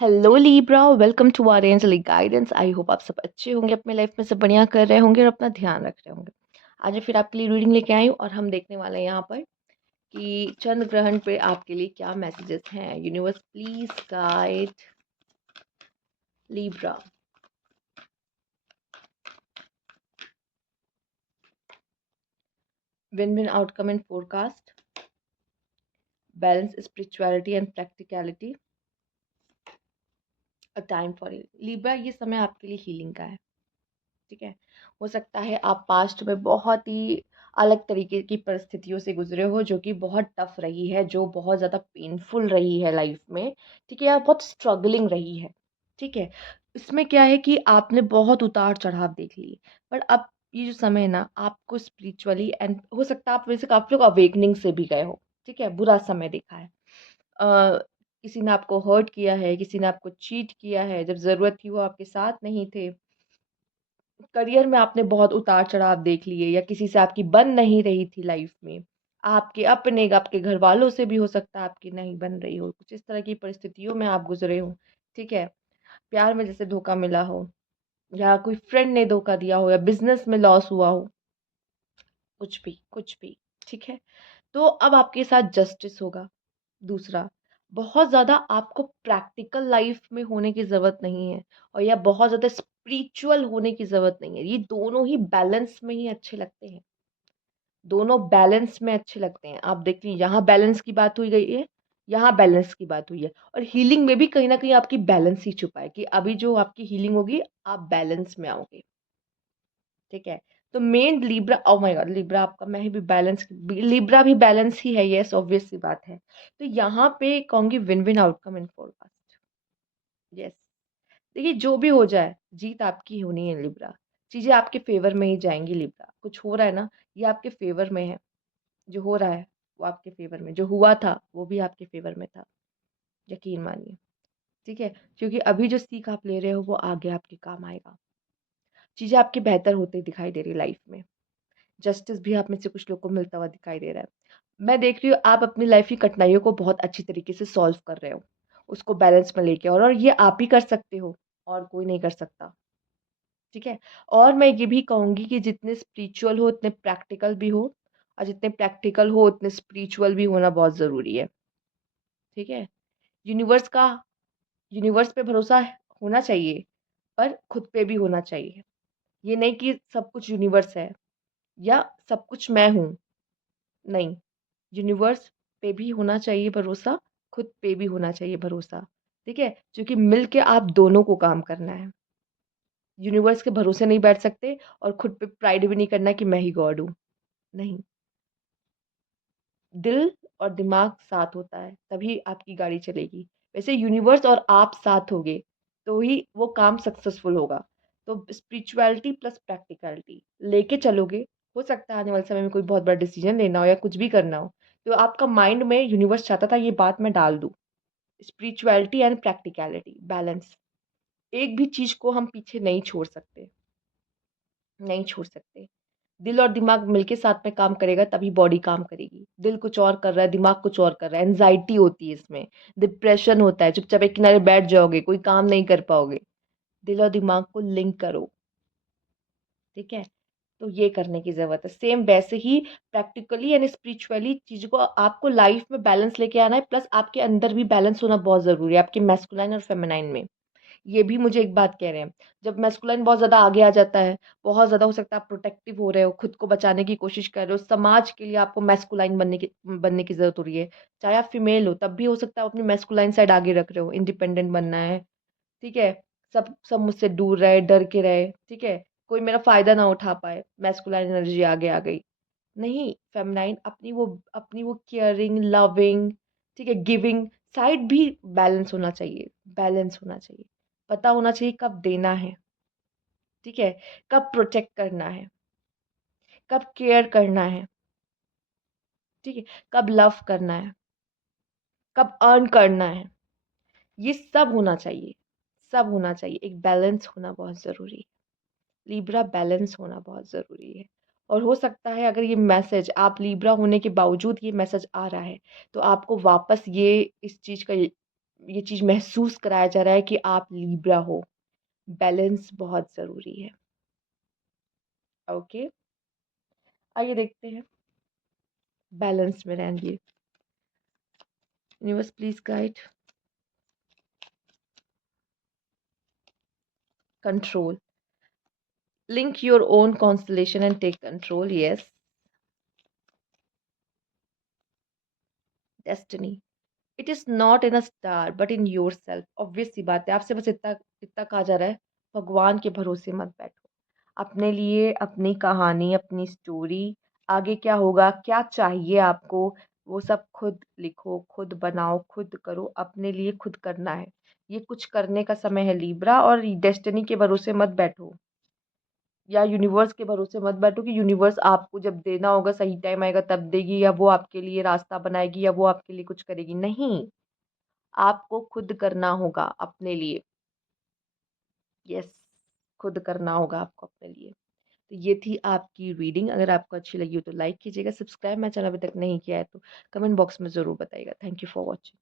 Hello Libra, welcome to our angelic guidance. I hope आप सब अच्छे होंगे, अपने लाइफ में सब बढ़िया कर रहे होंगे और अपना ध्यान रख रहे होंगे। आज मैं फिर आपके लिए रीडिंग लेके आई हूँ और हम देखने वाले हैं यहाँ पर कि चंद्र ग्रहण पे आपके लिए क्या मैसेजेस हैं। Universe please guide Libra. Win win outcome and forecast, balance spirituality and practicality, a time for Libra. ये समय आपके लिए हीलिंग का है। ठीक है, हो सकता है आप पास्ट में बहुत ही अलग तरीके की परिस्थितियों से गुजरे हो जो कि बहुत टफ रही है, जो बहुत ज़्यादा पेनफुल रही है लाइफ में। ठीक है, या बहुत स्ट्रगलिंग रही है। ठीक है, इसमें क्या है कि आपने बहुत उतार चढ़ाव देख लिए, पर अब ये जो समय है ना, आपको स्पिरिचुअली एंड हो सकता है आप वैसे काफ़ी लोग अवेकनिंग से भी गए हो। ठीक है, बुरा समय देखा है। अ, किसी ने आपको हर्ट किया है, किसी ने आपको चीट किया है, जब ज़रूरत थी वो आपके साथ नहीं थे। करियर में आपने बहुत उतार चढ़ाव देख लिए, या किसी से आपकी बन नहीं रही थी लाइफ में। आपके अपने आपके घर वालों से भी हो सकता है आपकी नहीं बन रही हो, कुछ इस तरह की परिस्थितियों में आप गुजरे हो। ठीक है, प्यार में जैसे धोखा मिला हो, या कोई फ्रेंड ने धोखा दिया हो, या बिजनेस में लॉस हुआ हो, कुछ भी कुछ भी। ठीक है, तो अब आपके साथ जस्टिस होगा। दूसरा, बहुत ज़्यादा आपको प्रैक्टिकल लाइफ में होने की ज़रूरत नहीं है, और या बहुत ज़्यादा स्पिरिचुअल होने की ज़रूरत नहीं है। ये दोनों ही बैलेंस में ही अच्छे लगते हैं। दोनों बैलेंस में अच्छे लगते हैं। आप देखिए, यहाँ बैलेंस की बात हुई गई है, यहाँ बैलेंस की बात हुई है, और हीलिंग में भी कहीं ना कहीं आपकी बैलेंस ही छुपा है कि अभी जो आपकी हीलिंग होगी, आप बैलेंस में आओगे। ठीक है, तो main Libra, oh my God, Libra आपका, मैं भी बैलेंस, लिब्रा भी बैलेंस ही है, यस ऑब्वियस सी बात है। तो यहाँ पे कहूंगी win win outcome in forecast. Yes, देखिए जो भी हो जाए, जीत आपकी होनी है लिब्रा। चीजें आपके फेवर में ही जाएंगी लिब्रा। कुछ हो रहा है ना, ये आपके फेवर में है। जो हो रहा है वो आपके फेवर में, जो हुआ था वो भी आपके फेवर में था। यकीन मानिए। ठीक है, क्योंकि अभी जो सीख आप ले रहे हो वो आगे आपके काम आएगा। चीजें आपकी बेहतर होती दिखाई दे रही लाइफ में। जस्टिस भी आप में से कुछ लोग को मिलता हुआ दिखाई दे रहा है। मैं देख रही हूँ आप अपनी लाइफ की कठिनाइयों को बहुत अच्छी तरीके से सॉल्व कर रहे हो, उसको बैलेंस में लेके, और ये आप ही कर सकते हो, और कोई नहीं कर सकता। ठीक है, और मैं ये भी कहूंगी कि जितने स्पिरिचुअल हो उतने प्रैक्टिकल भी हो, और जितने प्रैक्टिकल हो उतने स्पिरिचुअल भी होना बहुत ज़रूरी है। ठीक है, यूनिवर्स का, यूनिवर्स पे भरोसा होना चाहिए, पर खुद पे भी होना चाहिए। ये नहीं कि सब कुछ यूनिवर्स है या सब कुछ मैं हूँ। नहीं, यूनिवर्स पे भी होना चाहिए भरोसा, खुद पे भी होना चाहिए भरोसा। ठीक है, क्योंकि मिल के आप दोनों को काम करना है। यूनिवर्स के भरोसे नहीं बैठ सकते, और खुद पे प्राइड भी नहीं करना कि मैं ही गॉड हूँ। नहीं, दिल और दिमाग साथ होता है तभी आपकी गाड़ी चलेगी। वैसे यूनिवर्स और आप साथ होगे तो ही वो काम सक्सेसफुल होगा। तो स्पिरिचुअलिटी प्लस प्रैक्टिकलिटी लेके चलोगे, हो सकता है आने वाले समय में कोई बहुत बड़ा डिसीजन लेना हो या कुछ भी करना हो, तो आपका माइंड में यूनिवर्स चाहता था ये बात मैं डाल दूँ। स्पिरिचुअलिटी एंड प्रैक्टिकलिटी बैलेंस, एक भी चीज को हम पीछे नहीं छोड़ सकते, नहीं छोड़ सकते। दिल और दिमाग मिलके साथ में काम करेगा तभी बॉडी काम करेगी। दिल कुछ और कर रहा है, दिमाग कुछ और कर रहा है, एंजाइटी होती है इसमें, डिप्रेशन होता है, चुपचाप एक किनारे बैठ जाओगे, कोई काम नहीं कर पाओगे। दिल और दिमाग को लिंक करो। ठीक है, तो ये करने की जरूरत है। सेम वैसे ही प्रैक्टिकली एंड स्पिरिचुअली चीज को आपको लाइफ में बैलेंस लेके आना है, प्लस आपके अंदर भी बैलेंस होना बहुत जरूरी है, आपके मैस्कुलाइन और फेमिनाइन में। ये भी मुझे एक बात कह रहे हैं, जब मैस्कुलाइन बहुत ज़्यादा आगे आ जाता है, बहुत ज़्यादा हो सकता है आप प्रोटेक्टिव हो रहे हो, खुद को बचाने की कोशिश कर रहे हो, समाज के लिए आपको मैस्कुलाइन बनने की ज़रूरत हो रही है। चाहे आप फीमेल हो तब भी हो सकता है आप अपनी मैस्कुलाइन साइड आगे रख रहे हो, इंडिपेंडेंट बनना है। ठीक है, सब सब मुझसे दूर रहे, डर के रहे। ठीक है, कोई मेरा फ़ायदा ना उठा पाए, मैस्कुलाइन एनर्जी आगे आ गई। नहीं, फेमिनाइन अपनी वो केयरिंग, लविंग, ठीक है, गिविंग साइड भी बैलेंस होना चाहिए। बैलेंस होना चाहिए, पता होना चाहिए कब देना है। ठीक है, कब प्रोटेक्ट करना है, कब केयर करना है। ठीक है, कब लव करना है, कब अर्न करना है। ये सब होना चाहिए, सब होना चाहिए। एक बैलेंस होना बहुत ज़रूरी है। लिब्रा, बैलेंस होना बहुत ज़रूरी है। और हो सकता है अगर ये मैसेज, आप लिब्रा होने के बावजूद ये मैसेज आ रहा है, तो आपको वापस ये इस चीज़ का ये चीज़ महसूस कराया जा रहा है कि आप लिब्रा हो। बैलेंस बहुत ज़रूरी है। ओके, आइए देखते हैं, बैलेंस में रहेंगे। Universe please guide. Control, link your own constellation and take control. Yes. Destiny, it is not in a star but in yourself. Obvious सी बात है, आपसे बस इतना इतना कहा जा रहा है, भगवान के भरोसे मत बैठो। अपने लिए अपनी कहानी, अपनी स्टोरी, आगे क्या होगा, क्या चाहिए आपको, वो सब खुद लिखो, खुद बनाओ, खुद करो। अपने लिए खुद करना है। ये कुछ करने का समय है लिब्रा, और डेस्टिनी के भरोसे मत बैठो, या यूनिवर्स के भरोसे मत बैठो कि यूनिवर्स आपको जब देना होगा, सही टाइम आएगा तब देगी, या वो आपके लिए रास्ता बनाएगी, या वो आपके लिए कुछ करेगी। नहीं, आपको खुद करना होगा अपने लिए। यस, खुद करना होगा आपको अपने लिए। तो ये थी आपकी रीडिंग। अगर आपको अच्छी लगी हो तो लाइक कीजिएगा, सब्सक्राइब मेरा चैनल अभी तक नहीं किया है तो कमेंट बॉक्स में ज़रूर बताइएगा। Thank you for watching.